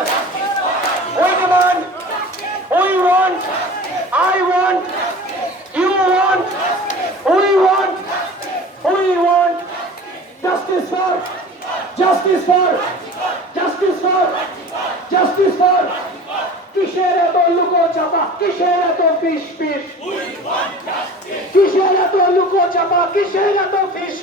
We demand, we want, I want, you want, we want, we want justice for, justice for, justice for, justice for. কিসের এত লুকো চাপা কিসের এত ফিস ফিস কিসের এত লুকো চাপা কিসের এত ফিস